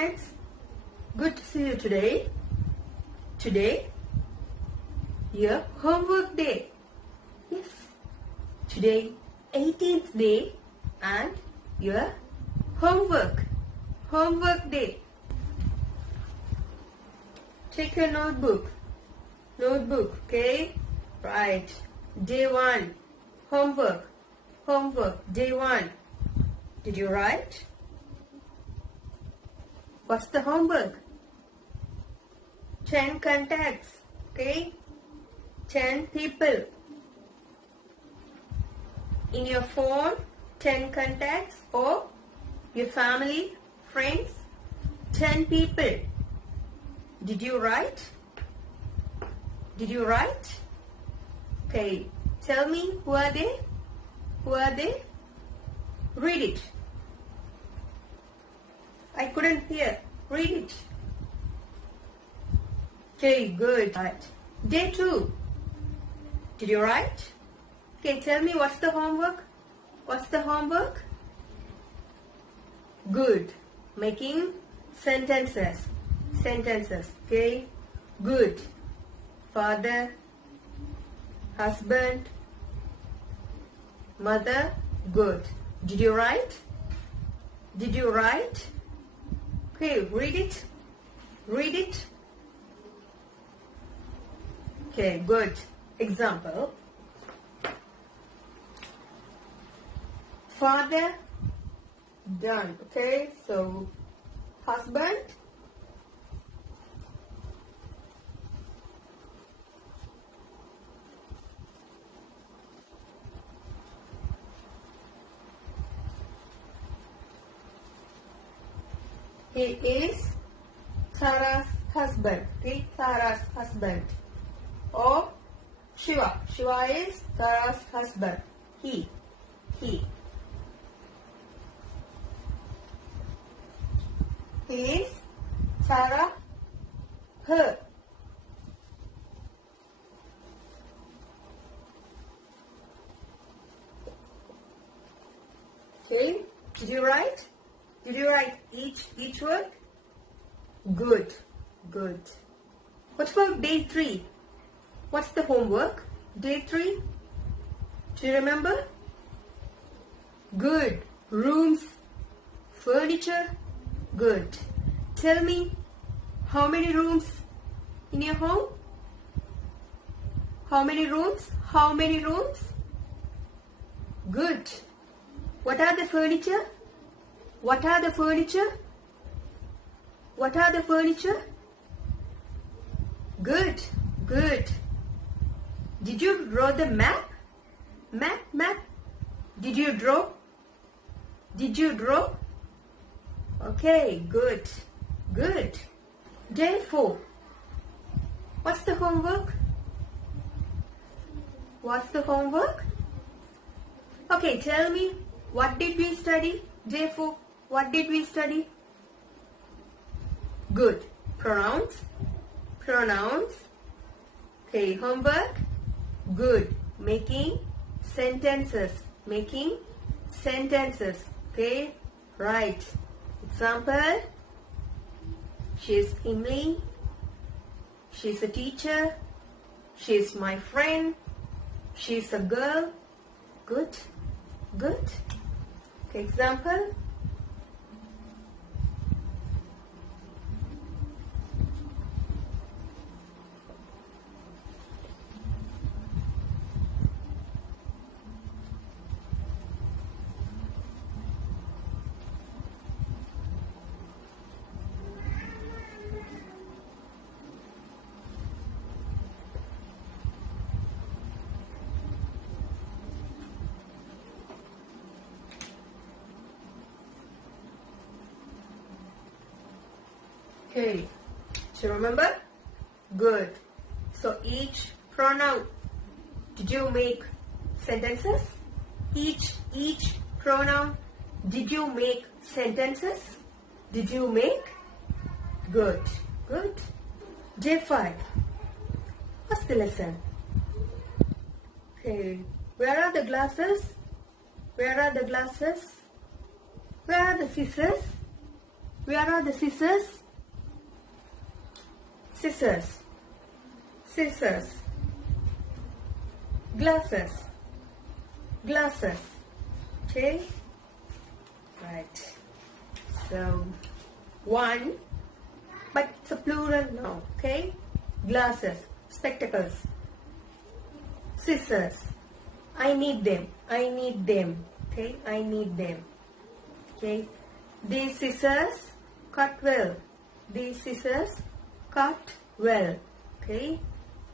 friends, good to see you today. Today, your homework day. Yes, today 18th day and your homework day. Take your notebook, okay? Right, day 1, homework, day 1. Did you write? What's the homework? 10 contacts, okay? 10 people. In your phone, 10 contacts, or your family, friends, 10 people. Did you write? Okay, tell me, who are they? Read it. I couldn't hear. Read it. Okay, good. Right. Day 2. Did you write? Okay, tell me, what's the homework? Good. Making sentences. Okay? Good. Father, husband, mother, good. Did you write? Okay, read it. Okay, good. Example. Father, done. Okay, so husband, he is Sarah's husband. Okay, Sarah's husband. Or Shiva. Shiva is Sarah's husband. He. He is Sarah, her. Okay, did you write each word? Good. What about day 3? What's the homework? Day 3? Do you remember? Good. Rooms, furniture, good. Tell me, how many rooms in your home? How many rooms? Good. What are the furniture? Good. Did you draw the map? Did you draw? Okay, good. Day 4. What's the homework? Okay, tell me, what did we study? Day 4, what did we study? Good. Pronouns. Okay, homework. Good. Making sentences. Okay, right. Example. She's Emily. She's a teacher. She's my friend. She's a girl. Good. Okay, example. Okay, so remember? Good. So each pronoun, did you make sentences? Each pronoun, did you make sentences? Good. Day 5. What's the lesson? Okay, where are the glasses? Where are the scissors? Where are the scissors? Scissors. Scissors. Glasses. Glasses. Okay? Right. So, one, but it's a plural now. Okay? Glasses. Spectacles. Scissors. I need them. I need them. Okay? I need them. Okay? These scissors cut well. These scissors cut well. Okay?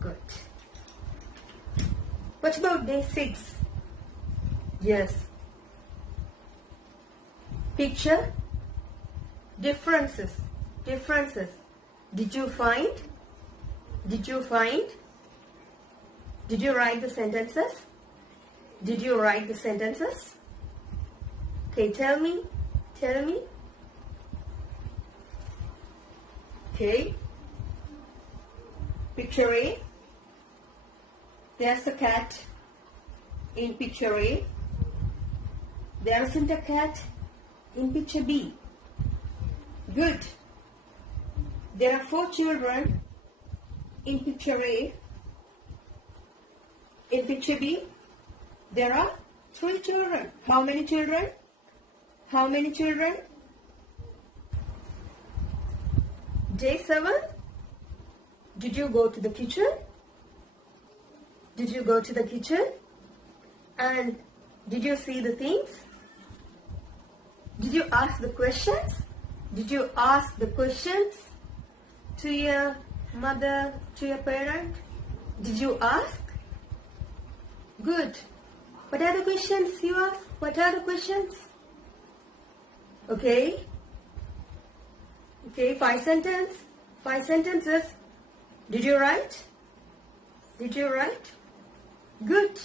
Good. What about day 6? Yes. Picture. Differences. Differences. Did you find? Did you find? Did you write the sentences? Did you write the sentences? Okay, tell me. Tell me. Okay. Picture A. There's a cat in picture A. There isn't a cat in picture B. Good. There are 4 children in picture A. In picture B, there are 3 children. How many children? How many children? Day 7. Did you go to the kitchen? Did you go to the kitchen? And did you see the things? Did you ask the questions? Did you ask the questions to your mother, to your parent? Did you ask? Good. What are the questions you ask? What are the questions? Okay. Okay, 5 sentences. 5 sentences. Did you write? Did you write? Good.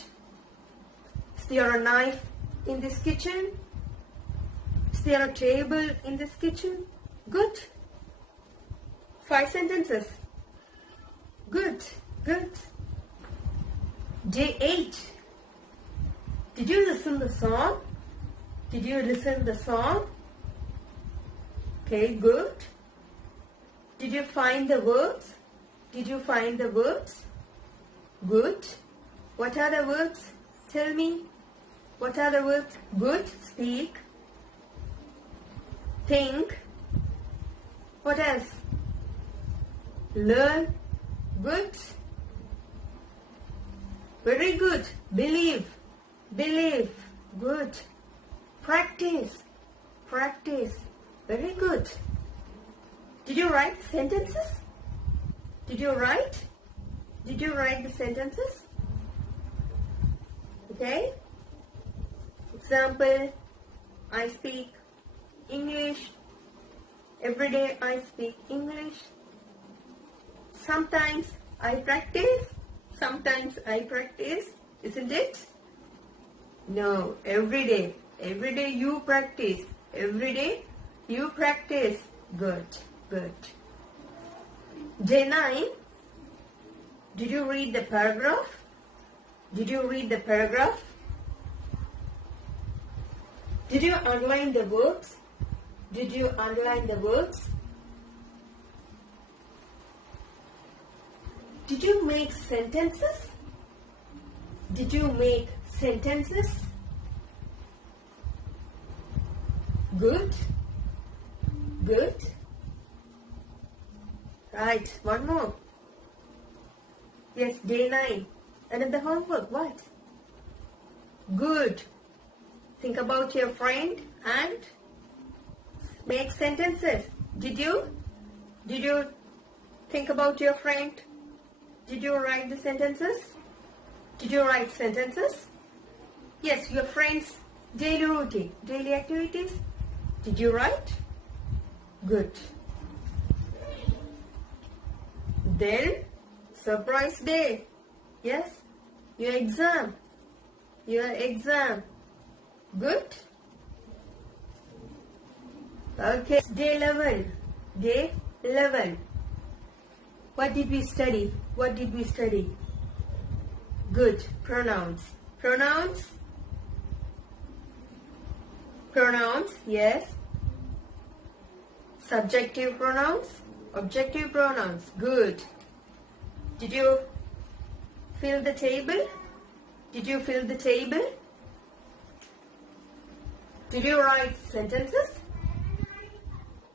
Is there a knife in this kitchen? Is there a table in this kitchen? Good. 5 sentences. Good. Good. Day 8. Did you listen the song? Did you listen the song? Okay, good. Did you find the words? Did you find the words? Good. What are the words? Tell me. What are the words? Good. Speak. Think. What else? Learn. Good. Very good. Believe. Believe. Good. Practice. Practice. Very good. Did you write sentences? Did you write? Did you write the sentences? Okay. Example, I speak English. Every day I speak English. Sometimes I practice. Sometimes I practice. Isn't it? No, every day. Every day you practice. Every day you practice. Good, good. Day 9. Did you read the paragraph? Did you read the paragraph? Did you underline the words? Did you underline the words? Did you make sentences? Did you make sentences? Good. Good. Right, one more. Yes, day 9. Another homework. What? Good. Think about your friend and make sentences. Did you? Did you think about your friend? Did you write the sentences? Did you write sentences? Yes, your friend's daily routine, daily activities. Did you write? Good. Then, surprise day. Yes, your exam. Your exam. Good. Okay, day 11. Day 11. What did we study? What did we study? Good. Pronouns. Pronouns. Pronouns. Yes. Subjective pronouns, objective pronouns. Good. Did you fill the table? Did you fill the table? Did you write sentences?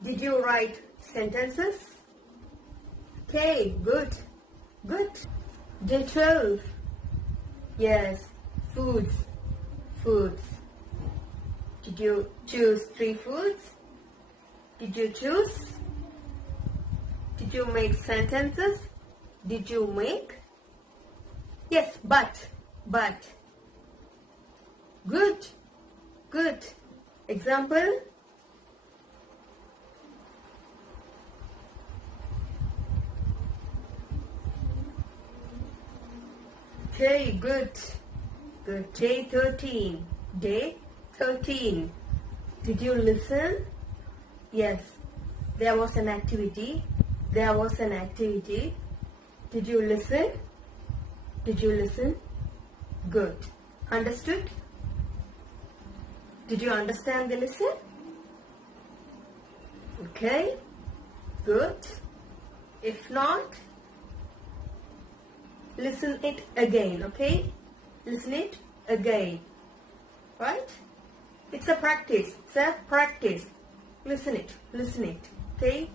Did you write sentences? Okay, good. Good. Day 12. Yes, foods. Foods. Did you choose 3 foods? Did you choose? Did you make sentences? Did you make? Yes, but. Good. Good. Example? Okay, good. Good. Day 13. Day 13. Did you listen? Yes. There was an activity. There was an activity. Did you listen? Did you listen? Good. Understood? Did you understand the lesson? Okay. Good. If not, listen it again, okay? Listen it again. Right? It's a practice. It's a practice. Listen it. Listen it. Okay?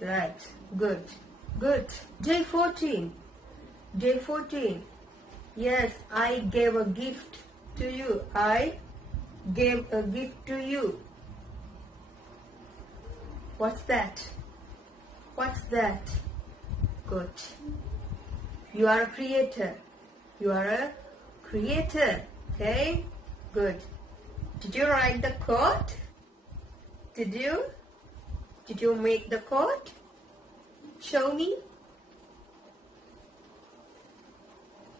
Right. Good. Good. Day 14. Day 14. Yes, I gave a gift to you. I gave a gift to you. What's that? What's that? Good. You are a creator. You are a creator. Okay? Good. Did you write the quote? Did you? Did you make the quote? Show me.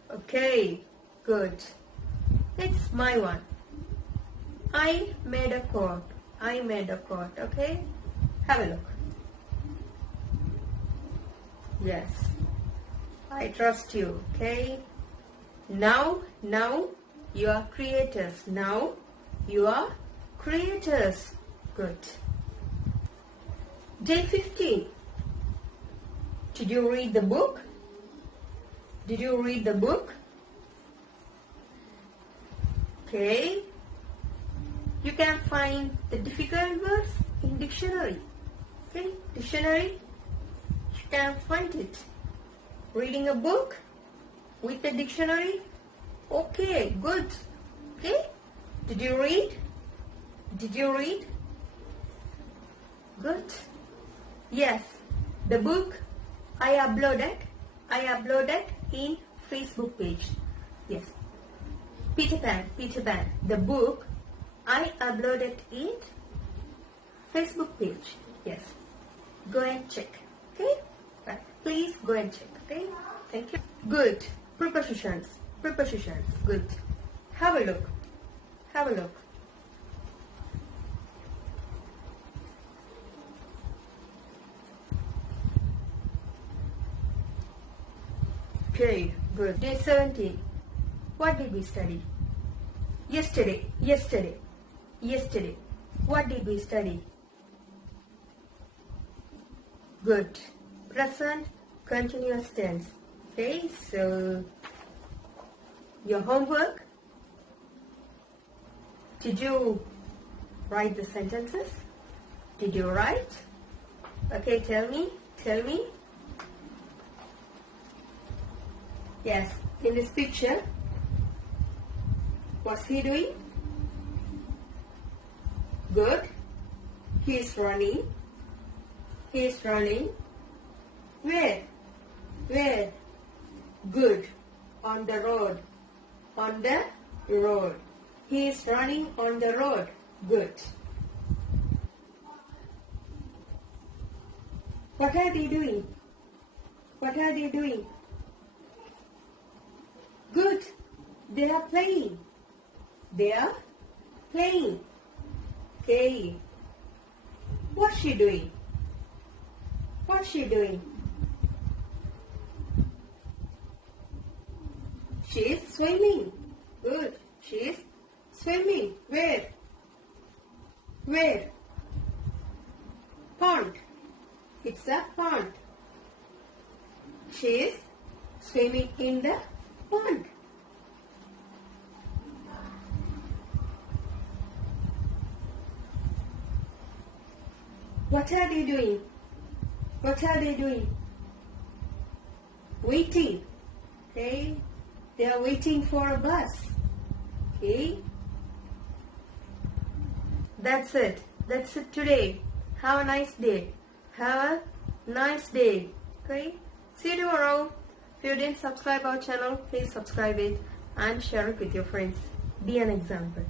Okay. Good. It's my one. I made a quote. I made a quote. Okay? Have a look. Yes. I trust you. Okay? Now you are creators. Now you are creators. Good. Day 15. Did you read the book? Did you read the book? Okay. You can find the difficult words in dictionary. Okay? Dictionary. You can find it. Reading a book with the dictionary. Okay, good. Okay? Did you read? Did you read? Good. Yes. The book I uploaded in Facebook page. Yes. Peter Pan. The book I uploaded in Facebook page. Yes. Go and check. Okay? Right. Please go and check. Okay? Thank you. Good. Prepositions. Good. Have a look. Okay, good. Day 17. What did we study? Yesterday. What did we study? Good. Present continuous tense. Okay, so your homework. Did you write the sentences? Did you write? Okay, tell me. Yes, in this picture, what's he doing? Good. He is running. Where? Good. On the road. He is running on the road. Good. What are they doing? Good. They are playing. Okay. What's she doing? She is swimming. Good. She is swimming. Where? Pond. It's a pond. She is swimming in the pond. What are they doing? What are they doing? Waiting. Okay. They are waiting for a bus. Okay. That's it. That's it today. Have a nice day. Have a nice day. Okay. See you tomorrow. If you didn't subscribe our channel, please subscribe it and share it with your friends. Be an example.